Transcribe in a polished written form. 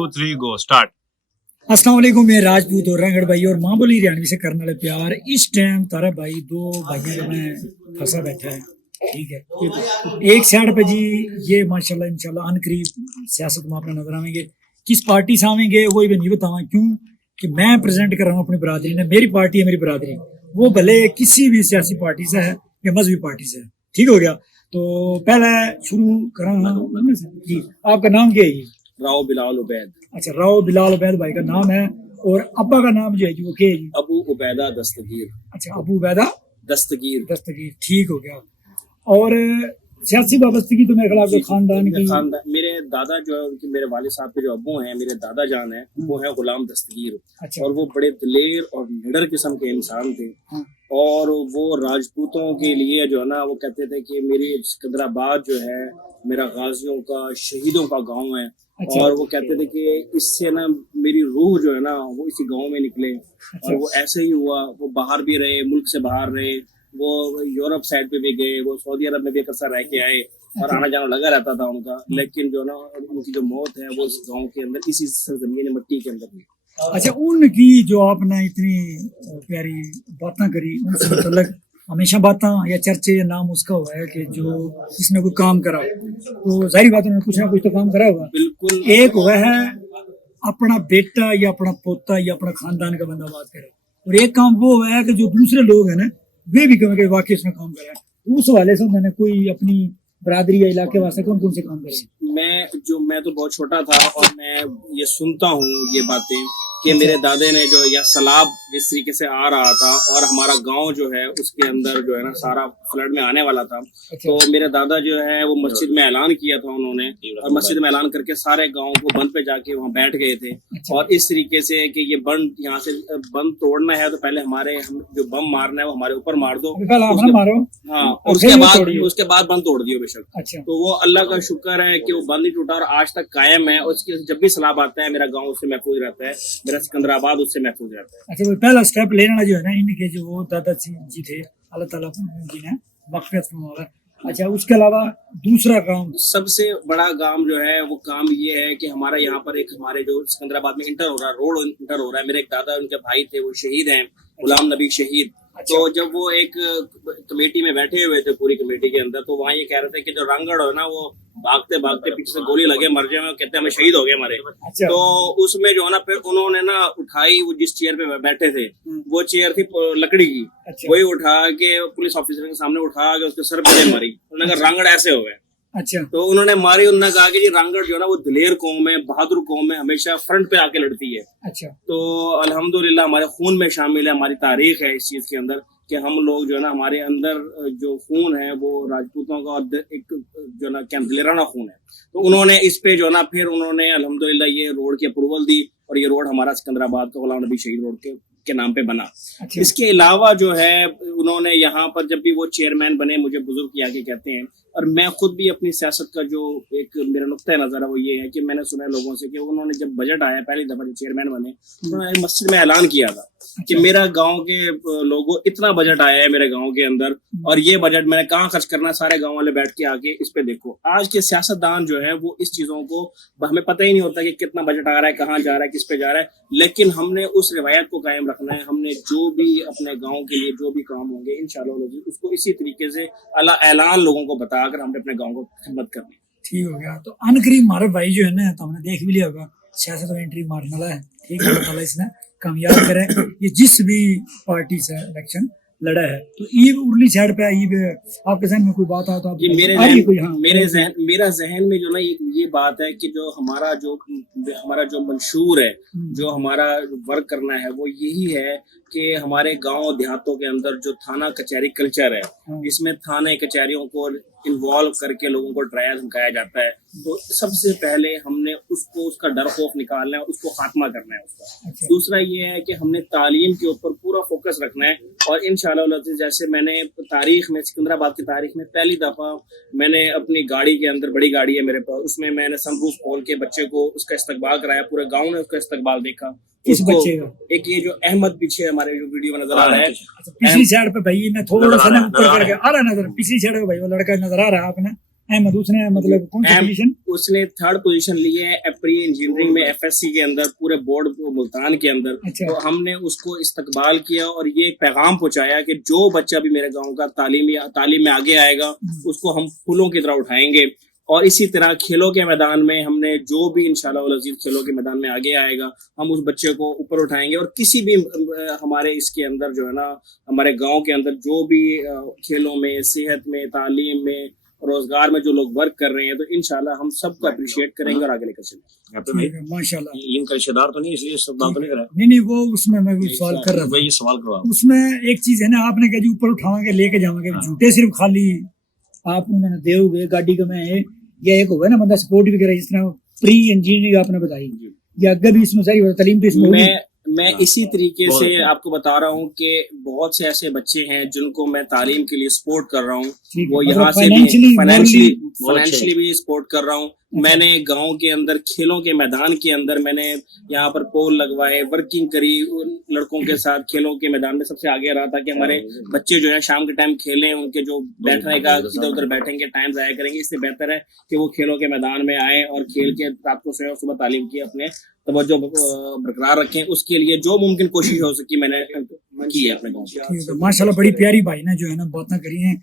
2 3 go start. अस्सलाम वालेकुम, मैं राजपूत और रंगड़ भाई और माँ बोली हरियाणवी से करने वाले प्यार। इस टाइम तारा भाई दो भाइयों में फंसा बैठा है, ठीक है। एक साइड पे जी ये माशाल्लाह इंशाल्लाह अनकरीब सियासत में अपने नजर आवेंगे। किस पार्टी से आवेंगे वो भी नहीं बतावा, क्यों कि मैं प्रेजेंट कर रहा हूँ अपनी बरादरी ने। मेरी पार्टी है, मेरी बरादरी, वो भले किसी भी सियासी पार्टी से है या मजहबी पार्टी से है, ठीक हो गया। तो पहले शुरू करा जी, आपका नाम क्या है जी? राव बिलाल उबैद। अच्छा, राव बिलाल उबैद भाई का नाम है, और अब्बा का नाम जो है जी वो क्या है जी? अबू उबैदा दस्तगीर। अच्छा, अबू उबैदा दस्तगीर। दस्तगीर, ठीक हो गया। और सियासी वाबस्तगी तो मेरे ख्याल आपके खानदान की। मेरे दादा जो है उनके, मेरे वालिद साहब के जो अब्बू हैं, मेरे दादा जान है, वो है गुलाम दस्तगीर। अच्छा। और वो बड़े दिलेर और निडर किस्म के इंसान थे। हाँ। और वो राजपूतों के लिए जो है ना, वो कहते थे कि मेरी सिकंदराबाद जो है मेरा गाजियों का, शहीदों का गांव है। अच्छा। और वो कहते थे कि इससे ना मेरी रूह जो है ना वो इसी गांव में निकले। अच्छा। और वो ऐसे ही हुआ। वो बाहर भी रहे, मुल्क से बाहर रहे, वो यूरोप साइड पे भी गए, वो सऊदी अरब में भी एक रह के आए, और आना जाना लगा रहता था उनका। लेकिन जो ना उनकी जो मौत है वो इस गांव के अंदर, इसी सरजमीन मिट्टी के अंदर हुई। अच्छा, उनकी जो आपने इतनी प्यारी बातें करी, उनसे मतलब हमेशा बातें या चर्चे या नाम उसका हुआ है कि जो जिसने कोई काम करा, तो जाहिर बात है कुछ ना कुछ तो काम करा होगा। बिल्कुल। एक हुआ है अपना बेटा या अपना पोता या अपना खानदान का बंदा बात करे, और एक काम वो हुआ है कि जो दूसरे लोग हैं ना वे भी कहें कि वाकई उसने काम करा है। उस हवाले से मैंने कोई अपनी बरादरी या इलाके वास्ते कौन कौन से काम करे? मैं तो बहुत छोटा था, और मैं ये सुनता हूँ ये बातें कि मेरे दादे ने जो या सैलाब जिस तरीके से आ रहा था, और हमारा गांव जो है उसके अंदर जो है ना सारा फ्लड में आने वाला था। अच्छा। तो मेरे दादा जो है वो मस्जिद में ऐलान किया था उन्होंने, और मस्जिद में ऐलान करके सारे गांव को बंद पे जाके वहाँ बैठ गए थे। अच्छा। और इस तरीके से कि ये बंद, यहाँ से बंद तोड़ना है तो पहले हम जो बम मारना है वो हमारे ऊपर मार दो। मारो। हाँ, और उसके बाद बंद तोड़ दियो बेशक। अच्छा। तो वो अल्लाह का शुक्र है कि वो बंद नहीं टूटा और आज तक कायम है। उसके जब भी सैलाब आता है मेरा गांव उससे महफूज रहता है, मेरा सिकंदराबाद उससे महफूज रहता है। अच्छा, वो पहला स्टेप लेना जो है ना इनके जो वो दादा जी थे, अल्लाह ताला जी ने मग़फ़िरत फरमाया। अच्छा, उसके अलावा दूसरा काम, सबसे बड़ा काम जो है वो काम ये है कि हमारा यहाँ पर एक, हमारे जो सिकंदराबाद में इंटर हो रहा है, रोड इंटर हो रहा है। मेरे एक दादा, उनके भाई थे, वो शहीद हैं, गुलाम नबी शहीद। अच्छा। तो जब वो एक कमेटी में बैठे हुए थे, पूरी कमेटी के अंदर, तो वहाँ ये कह रहे थे कि जो रंगड़ हो ना वो भागते भागते पीछे से गोली लगे मर जाए, कहते हैं हमें शहीद हो गए हमारे। अच्छा। तो उसमें जो है ना फिर उन्होंने ना उठाई, वो जिस चेयर पे बैठे थे वो चेयर थी लकड़ी की। अच्छा। वही उठा के पुलिस ऑफिसर के सामने उठा के उसके सर पे मारी। उन्होंने कहा रंगड़ ऐसे हो गए। अच्छा। तो उन्होंने मारी। उन्होंने कहा कि जी रंगड़ जो है ना वो दिलेर कौम है, बहादुर कौम है, हमेशा फ्रंट पे आके लड़ती है। अच्छा। तो अल्हम्दुलिल्लाह हमारे खून में शामिल है, हमारी तारीख है इस चीज के अंदर कि हम लोग जो है ना, हमारे अंदर जो खून है वो राजपूतों का एक जो है ना क्या दिलेराना खून है। तो उन्होंने इस पे जो है ना फिर उन्होंने अल्हम्दुलिल्लाह ये रोड की अप्रूवल दी, और ये रोड हमारा सिकंदराबाद का गुलाम नबी शहीद रोड के नाम पे बना। अच्छा। इसके अलावा जो है उन्होंने यहाँ पर जब भी वो चेयरमैन बने, मुझे बुजुर्ग की आगे कहते हैं, और मैं खुद भी अपनी सियासत का जो एक मेरा नुक्ता नजर है वो ये है कि मैंने सुना है लोगों से कि उन्होंने जब बजट आया, पहली दफा जब चेयरमैन बने, उन्होंने मस्जिद में ऐलान किया था कि मेरा गांव के लोगों, इतना बजट आया है मेरे गांव के अंदर, और ये बजट मैंने कहाँ खर्च करना है, सारे गांव वाले बैठ के आके इस पे देखो। आज के सियासतदान जो है वो इस चीजों को, हमें पता ही नहीं होता कि कितना बजट आ रहा है, कहाँ जा रहा है, किस पे जा रहा है, लेकिन हमने उस रिवायत को कायम रखना है। हमने जो भी अपने गाँव के लिए जो भी काम होंगे इंशाल्लाह उसको इसी तरीके से ऐलान लोगों को बताकर हमने अपने गाँव को खिदमत करनी। ठीक हो गया। तो अनकरीब हमारे भाई जो है ना, तो हमने देख भी लिया होगा, सियासत में एंट्री मारने वाला है, ठीक है, अल्लाह इसने कामयाब करे। ये जिस भी पार्टी से इलेक्शन लड़ा है, तो ईब उर्ली साइड पे ईब आपके जहन में कोई बात आ तो आप मेरा जहन में जो ना ये बात है कि जो हमारा जो मंशूर है, जो हमारा वर्क करना है वो यही है कि हमारे गांव देहातों के अंदर जो थाना कचहरी कल्चर है, इसमें थाने कचहरियों को इन्वॉल्व करके लोगों को ट्रायल धमकाया जाता है। तो सबसे पहले हमने उसका डर खौफ निकालना है, उसको खात्मा करना है उसका। अच्छा। दूसरा दूसरा ये है कि हमने तालीम के ऊपर पूरा फोकस रखना है, और इंशाअल्लाह जैसे मैंने तारीख में, सिकंदराबाद की तारीख में पहली दफा मैंने अपनी गाड़ी के अंदर, बड़ी गाड़ी है मेरे पास, उसमें मैंने सनरूफ खोल के बच्चे को उसका इस्तकबाल कराया, पूरे गाँव ने उसका इस्तकबाल देखा। किस बच्चे का? एक ये जो अहमद पीछे हमारे जो वीडियो में नजर आ रहा है, पिछली साइड पे भाई मैं थोड़ा सा ऊपर करके आ रहा है नजर, पिछली साइड पे भाई वो लड़का नजर आ रहा है आपने, अहमद उसने मतलब कौन सी पोजीशन? उसने 3rd पोजीशन ली है प्री इंजीनियरिंग में FSC के अंदर, पूरे बोर्ड मुल्तान के अंदर। अच्छा। तो हमने उसको इस्तकबाल किया और ये एक पैगाम पहुंचाया कि जो बच्चा भी मेरे गांव का तालीम में आगे आएगा उसको हम फूलों की तरह उठाएंगे। और इसी तरह खेलों के मैदान में हमने जो भी इंशाल्लाह वल अज़ीज़ खेलों के मैदान में आगे आएगा हम उस बच्चे को ऊपर उठाएंगे। और किसी भी हमारे इसके अंदर जो है ना, हमारे गांव के अंदर जो भी खेलों में, सेहत में, तालीम में, रोजगार में जो लोग वर्क कर रहे हैं, तो इंशाल्लाह हम सबको अप्रिशिएट करेंगे और आगे लेकर चलेंगे। माशाल्लाह। इनका रिश्तेदार तो नहीं, इसलिए सवाल तो नहीं करा। नहीं वो उसमें मैं सवाल कर रहा था, वही सवाल करवा। उसमें एक चीज है ना, आपने कहा जी ऊपर उठावांगे लेके जावांगे, झूठे सिर्फ खाली आप उन्होंने देओगे गाड़ी का में या एक होगा ना बंदा सपोर्ट भी करे, जिस तरह प्री इंजीनियरिंग आपने बताई या अगर भी इसमें सारी तालीम भी इसमें मैं इसी तरीके से आपको बता रहा हूँ कि बहुत से ऐसे बच्चे हैं जिनको मैं तालीम के लिए सपोर्ट कर रहा हूँ, वो यहाँ से फाइनेंशियली भी सपोर्ट कर रहा हूँ। मैंने गांव के अंदर खेलों के मैदान के अंदर मैंने यहाँ पर पोल लगवाए, वर्किंग करी उन लड़कों के साथ खेलों के मैदान में, सबसे आगे रहा था कि हमारे बच्चे जो है शाम के टाइम खेलें, उनके जो बैठने का इधर उधर बैठेंगे टाइम जाया करेंगे, इससे बेहतर है कि वो खेलों के मैदान में आए और खेल के रात को सोए, सुबह तालीम की अपने तवज्जो बरकरार रखें। उसके लिए जो मुमकिन कोशिश हो सकी मैंने की है अपने गाँव। माशाल्लाह बड़ी प्यारी भाई ने जो है ना बातें करी हैं।